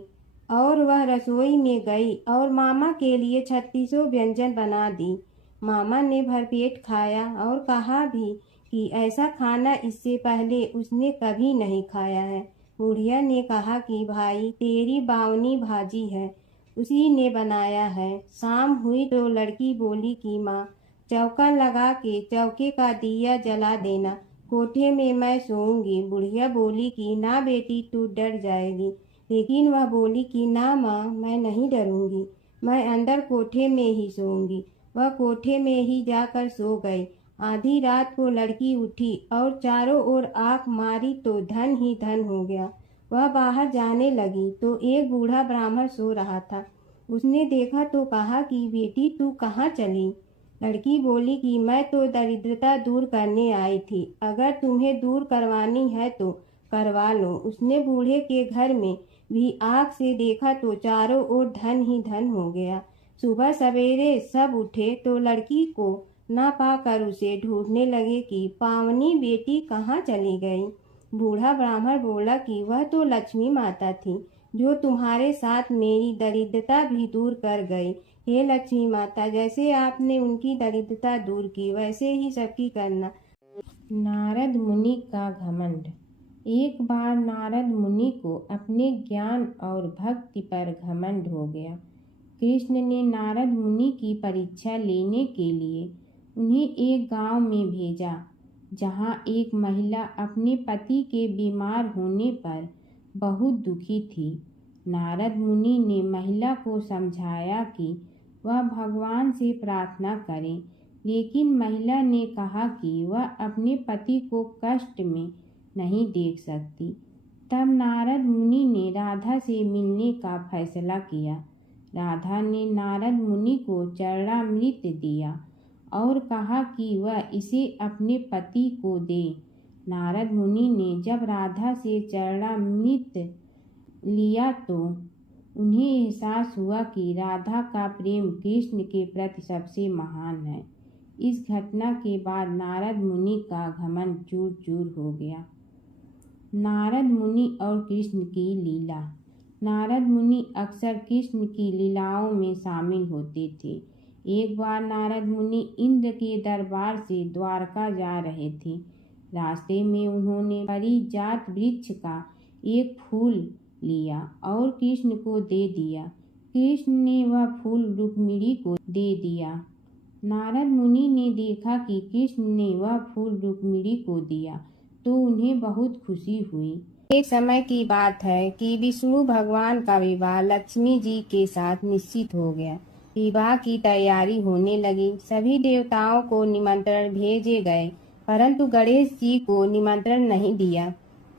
और वह रसोई में गई और मामा के लिए 36 व्यंजन बना दी। मामा ने भरपेट खाया और कहा भी कि ऐसा खाना इससे पहले उसने कभी नहीं खाया है। बुढ़िया ने कहा कि भाई, तेरी बावनी भाजी है, उसी ने बनाया है। शाम हुई तो लड़की बोली कि माँ, चौका लगा के चौके का दिया जला देना, कोठे में मैं सोऊंगी। बुढ़िया बोली कि ना बेटी, तू डर जाएगी। लेकिन वह बोली कि ना माँ, मैं नहीं डरूंगी, मैं अंदर कोठे में ही सोऊंगी। वह कोठे में ही जाकर सो गई। आधी रात को लड़की उठी और चारों ओर आंख मारी तो धन ही धन हो गया। वह बाहर जाने लगी तो एक बूढ़ा ब्राह्मण सो रहा था। उसने देखा तो कहा कि बेटी, तू कहाँ चली। लड़की बोली कि मैं तो दरिद्रता दूर करने आई थी, अगर तुम्हें दूर करवानी है तो करवा लो। उसने बूढ़े के घर में भी आँख से देखा तो चारों ओर धन ही धन हो गया। सुबह सवेरे सब उठे तो लड़की को ना पाकर उसे ढूंढने लगे कि पावनी बेटी कहाँ चली गई। बूढ़ा ब्राह्मण बोला कि वह तो लक्ष्मी माता थी, जो तुम्हारे साथ मेरी दरिद्रता भी दूर कर गई। हे लक्ष्मी माता, जैसे आपने उनकी दरिद्रता दूर की, वैसे ही सबकी करना। नारद मुनि का घमंड। एक बार नारद मुनि को अपने ज्ञान और भक्ति पर घमंड हो गया। कृष्ण ने नारद मुनि की परीक्षा लेने के लिए उन्हें एक गांव में भेजा, जहां एक महिला अपने पति के बीमार होने पर बहुत दुखी थी। नारद मुनि ने महिला को समझाया कि वह भगवान से प्रार्थना करे, लेकिन महिला ने कहा कि वह अपने पति को कष्ट में नहीं देख सकती। तब नारद मुनि ने राधा से मिलने का फैसला किया। राधा ने नारद मुनि को चरणामृत दिया और कहा कि वह इसे अपने पति को दे। नारद मुनि ने जब राधा से चरणामृत लिया तो उन्हें एहसास हुआ कि राधा का प्रेम कृष्ण के प्रति सबसे महान है। इस घटना के बाद नारद मुनि का घमंड चूर चूर हो गया। नारद मुनि और कृष्ण की लीला। नारद मुनि अक्सर कृष्ण की लीलाओं में शामिल होते थे। एक बार नारद मुनि इंद्र के दरबार से द्वारका जा रहे थे। रास्ते में उन्होंने पारिजात वृक्ष का एक फूल लिया और कृष्ण को दे दिया। कृष्ण ने वह फूल रुक्मिणी को दे दिया। नारद मुनि ने देखा कि कृष्ण ने वह फूल रुक्मिणी को दिया तो उन्हें बहुत खुशी हुई। एक समय की बात है कि विष्णु भगवान का विवाह लक्ष्मी जी के साथ निश्चित हो गया। विवाह की तैयारी होने लगी। सभी देवताओं को निमंत्रण भेजे गए, परंतु गणेश जी को निमंत्रण नहीं दिया।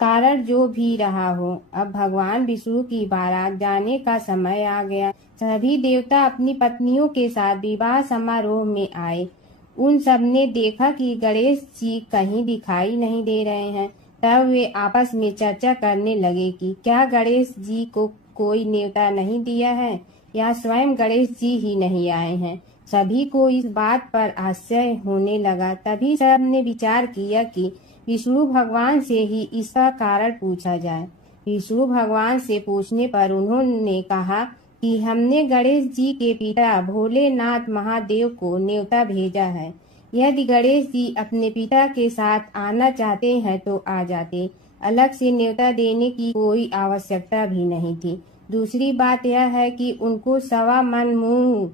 कारण जो भी रहा हो, अब भगवान विष्णु की बारात जाने का समय आ गया। सभी देवता अपनी पत्नियों के साथ विवाह समारोह में आए। उन सब ने देखा कि गणेश जी कहीं दिखाई नहीं दे रहे हैं। तब वे आपस में चर्चा करने लगे कि क्या गणेश जी को कोई न्योता नहीं दिया है या स्वयं गणेश जी ही नहीं आए हैं। सभी को इस बात पर आश्चर्य होने लगा। तभी सब ने विचार किया कि विष्णु भगवान से ही इसका कारण पूछा जाए। विष्णु भगवान से पूछने पर उन्होंने कहा कि हमने गणेश जी के पिता भोलेनाथ महादेव को न्योता भेजा है। यदि गणेश जी अपने पिता के साथ आना चाहते हैं तो आ जाते। अलग से न्योता देने की कोई आवश्यकता भी नहीं थी। दूसरी बात यह है कि उनको 1.25 मन मूंग,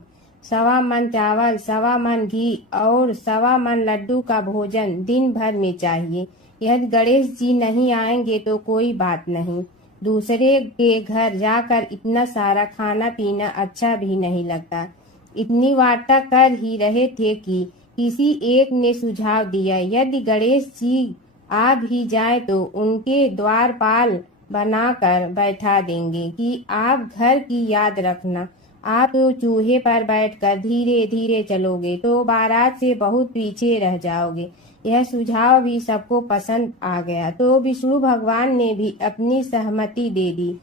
1.25 मन चावल, 1.25 मन घी और 1.25 मन लड्डू का भोजन दिन भर में चाहिए। यदि गणेश जी नहीं आएंगे तो कोई बात नहीं। दूसरे के घर जाकर इतना सारा खाना पीना अच्छा भी नहीं लगता। इतनी वार्ता कर ही रहे थे कि किसी एक ने सुझाव दिया, यदि गणेश जी आ भी जाए तो उनके द्वारपाल बनाकर बैठा देंगे कि आप घर की याद रखना। आप तो चूहे पर बैठकर धीरे धीरे चलोगे तो बारात से बहुत पीछे रह जाओगे। यह सुझाव भी सबको पसंद आ गया तो विष्णु भगवान ने भी अपनी सहमति दे दी।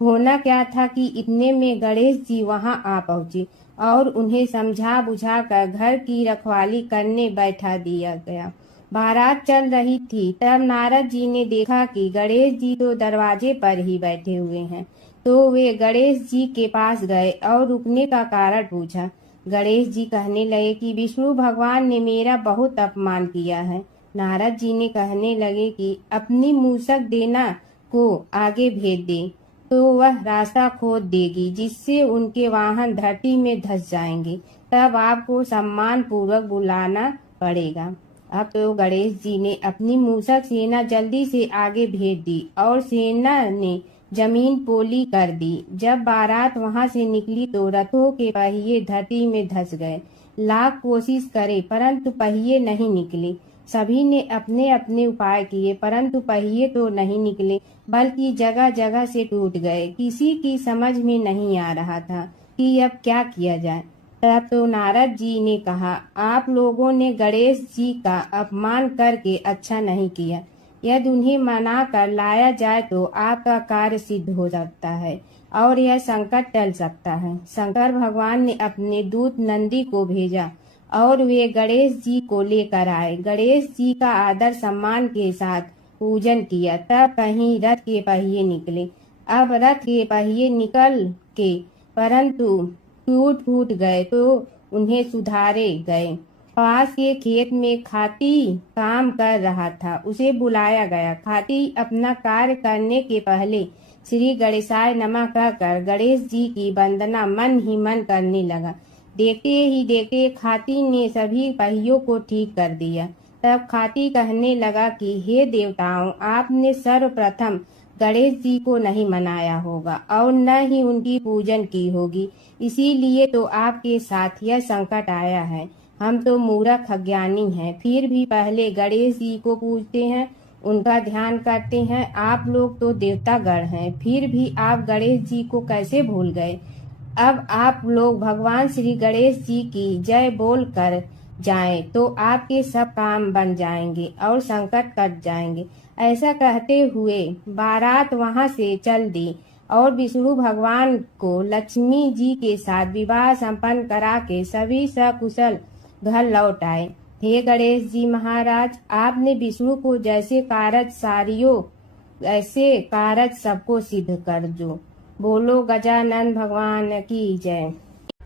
होना क्या था कि इतने में गणेश जी वहां आ पहुंचे और उन्हें समझा बुझा कर घर की रखवाली करने बैठा दिया गया। बारात चल रही थी। तब नारद जी ने देखा कि गणेश जी तो दरवाजे पर ही बैठे हुए हैं, तो वे गणेश जी के पास गए और रुकने का कारण पूछा। गणेश जी कहने लगे कि विष्णु भगवान ने मेरा बहुत अपमान किया है। नारद जी ने कहने लगे कि अपनी मूसक देना को आगे भेज दे तो वह रास्ता खोद देगी, जिससे उनके वाहन धरती में धंस जाएंगे। तब आपको सम्मान पूर्वक बुलाना पड़ेगा। अब तो गणेश जी ने अपनी मूसक सेना जल्दी से आगे भेज दी और सेना ने जमीन पोली कर दी। जब बारात वहां से निकली तो रथों के पहिए धरती में धंस गए। लाख कोशिश करे परंतु पहिए नहीं निकले। सभी ने अपने अपने उपाय किए परंतु पहिए तो नहीं निकले, बल्कि जगह जगह से टूट गए। किसी की समझ में नहीं आ रहा था कि अब क्या किया जाए। तब तो नारद जी ने कहा, आप लोगों ने गणेश जी का अपमान करके अच्छा नहीं किया। यदि उन्हें मना कर लाया जाए तो आपका कार्य सिद्ध हो सकता है और यह संकट टल सकता है। शंकर भगवान ने अपने दूत नंदी को भेजा और वे गणेश जी को लेकर आए। गणेश जी का आदर सम्मान के साथ पूजन किया। तब कहीं रथ के पहिए निकले। अब रथ के पहिए निकल के परंतु टूट फूट गए तो उन्हें सुधारे गए। पास के खेत में खाती काम कर रहा था, उसे बुलाया गया। खाती अपना कार्य करने के पहले श्री गणेशाय नमः कहकर गणेश जी की वंदना मन ही मन करने लगा। देखते ही देखते खाती ने सभी पहियों को ठीक कर दिया। तब खाती कहने लगा कि हे देवताओं, आपने सर्वप्रथम गणेश जी को नहीं मनाया होगा और न ही उनकी पूजन की होगी, इसीलिए तो आपके साथ यह संकट आया है। हम तो मूर्ख अज्ञानी हैं, फिर भी पहले गणेश जी को पूजते हैं, उनका ध्यान करते हैं। आप लोग तो देवतागण हैं, फिर भी आप गणेश जी को कैसे भूल गए? अब आप लोग भगवान श्री गणेश जी की जय बोल कर जाएं तो आपके सब काम बन जाएंगे और संकट कट जाएंगे। ऐसा कहते हुए बारात वहां से चल दी और विष्णु भगवान को लक्ष्मी जी के साथ विवाह संपन्न करा के सभी सकुशल घर लौट आए। हे गणेश जी महाराज, आपने विष्णु को जैसे कारज सारियो ऐसे कारज सबको सिद्ध कर जो। बोलो गजानन भगवान की जय।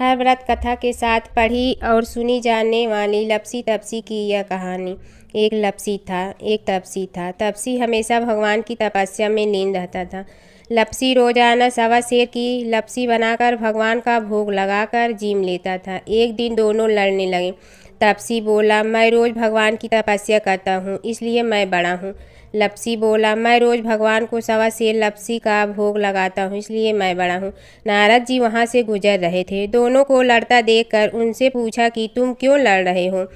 हर व्रत कथा के साथ पढ़ी और सुनी जाने वाली लपसी तपसी की यह कहानी। एक लपसी था, एक तपसी था। तपसी हमेशा भगवान की तपस्या में लीन रहता था। लपसी रोजाना सवा सेर की लपसी बनाकर भगवान का भोग लगाकर जीम लेता था। एक दिन दोनों लड़ने लगे। तपसी बोला, मैं रोज भगवान की तपस्या करता हूँ, इसलिए मैं बड़ा हूँ। लपसी बोला, मैं रोज भगवान को सवा सेर लपसी का भोग लगाता हूँ, इसलिए मैं बड़ा हूँ। नारद जी वहाँ से गुजर रहे थे। दोनों को लड़ता देखकर उनसे पूछा कि तुम क्यों लड़ रहे हो?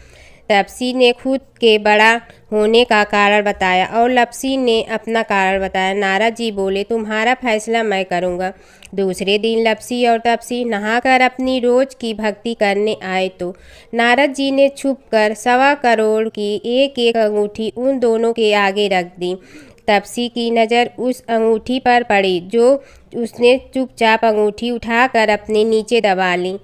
तपसी ने खुद के बड़ा होने का कारण बताया और लपसी ने अपना कारण बताया। नारद जी बोले, तुम्हारा फैसला मैं करूँगा। दूसरे दिन लपसी और तपसी नहाकर अपनी रोज की भक्ति करने आए तो नारद जी ने छुपकर 1.25 करोड़ की एक एक अंगूठी उन दोनों के आगे रख दी। तपसी की नज़र उस अंगूठी पर पड़ी जो उसने चुपचाप अंगूठी उठाकर अपने नीचे दबा ली।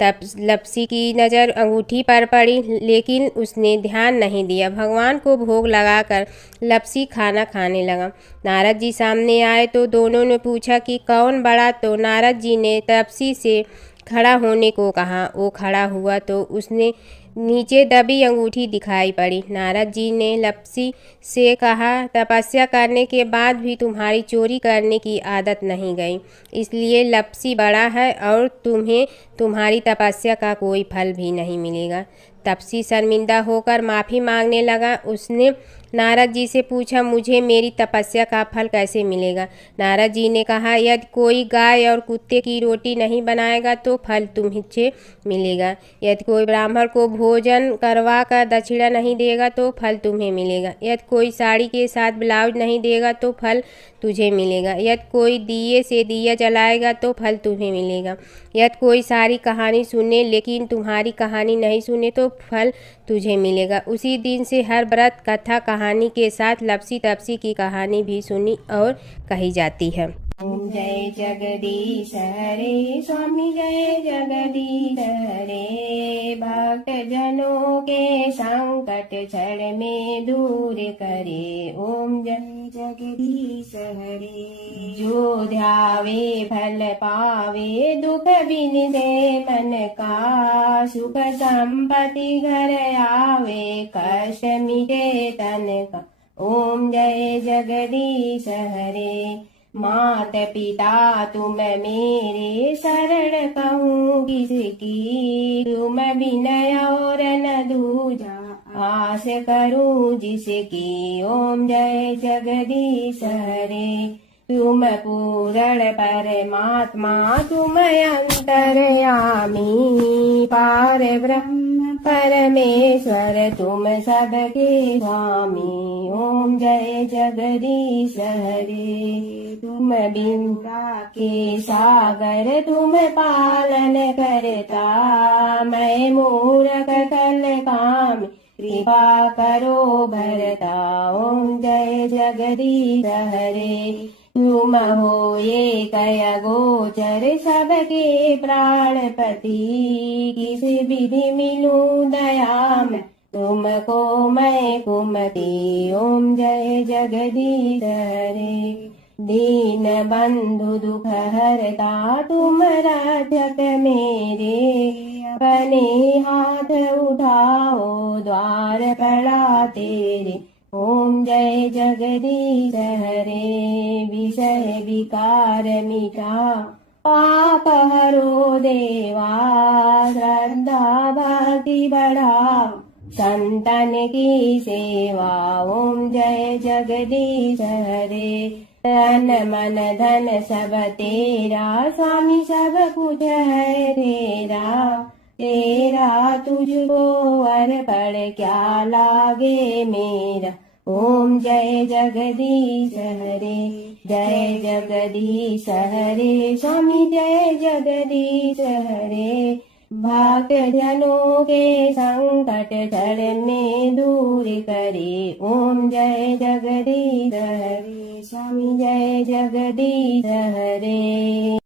तब लपसी की नज़र अंगूठी पर पड़ी, लेकिन उसने ध्यान नहीं दिया। भगवान को भोग लगाकर लपसी खाना खाने लगा। नारद जी सामने आए तो दोनों ने पूछा कि कौन बड़ा, तो नारद जी ने तपसी से खड़ा होने को कहा। वो खड़ा हुआ तो उसने नीचे दबी अंगूठी दिखाई पड़ी। नारद जी ने लपसी से कहा, तपस्या करने के बाद भी तुम्हारी चोरी करने की आदत नहीं गई, इसलिए लपसी बड़ा है और तुम्हें तुम्हारी तपस्या का कोई फल भी नहीं मिलेगा। तपसी शर्मिंदा होकर माफ़ी मांगने लगा। उसने नारद जी से पूछा, मुझे मेरी तपस्या का फल कैसे मिलेगा? नारद जी ने कहा, यदि कोई गाय और कुत्ते की रोटी नहीं बनाएगा तो फल तुम्हें मिलेगा। यदि कोई ब्राह्मण को भोजन करवा कर दक्षिणा नहीं देगा तो फल तुम्हें मिलेगा। यदि कोई साड़ी के साथ ब्लाउज नहीं देगा तो फल तुझे मिलेगा। यदि कोई दिए से दिया जलाएगा तो फल तुम्हें मिलेगा। यदि कोई सारी कहानी सुने लेकिन तुम्हारी कहानी नहीं सुने तो फल तुझे मिलेगा। उसी दिन से हर व्रत कथा कहानी के साथ लपसी तपसी की कहानी भी सुनी और कही जाती है। ओम जय जगदीश हरे, स्वामी जय जगदीश हरे। भक्त जनों के संकट क्षण में दूर करे। ओम जय जगदीश हरे। जो ध्यावे फल पावे, दुख बिन दे मन का। सुख संपत्ति घर आवे, कष्ट मिटे तन का। ओम जय जगदीश हरे। मात पिता तुम मेरे, शरण कहूँ किसकी। तुम विनय और न दूजा, आस करूँ जिसकी। ओम जय जगदीश हरे। तुम पूर्ण परमात्मा, तुम अंतर्यामी। पार ब्रह्म परमेश्वर, तुम सबके स्वामी। ओम जय जगदीश हरे। तुम बिंदा के सागर, तुम पालन करता। मैं मूर्ख कल काम, कृपा करो भरता। ओम जय जगदीश हरे। तुम हो ये कय गोचर, सबके प्राणपति। किस विधि मिलूं दया में, तुमको मैं कुमति। ओम जय जगदीश हरे। दीन बंधु दुख हरता, तुम रक्षक मेरे। अपने हाथ उठाओ, द्वार पड़ा तेरे। ओम जय जगदीश हरे। विषय विकार मिटा, पाप हरो देवा। श्रद्धा भक्ति बढ़ाओ, संतन की सेवा। ओम जय जगदीश हरे। तन मन धन सब तेरा, स्वामी सब कुछ है तेरा। तेरा तुझको अर्पण क्या लागे मेरा। ओम जय जगदीश हरे, जय जगदीश हरे। स्वामी जय जगदीश हरे, भक्त जनों के संकट टलने दूर करे। ओम जय जगदीश हरे, स्वामी जय जगदीश हरे।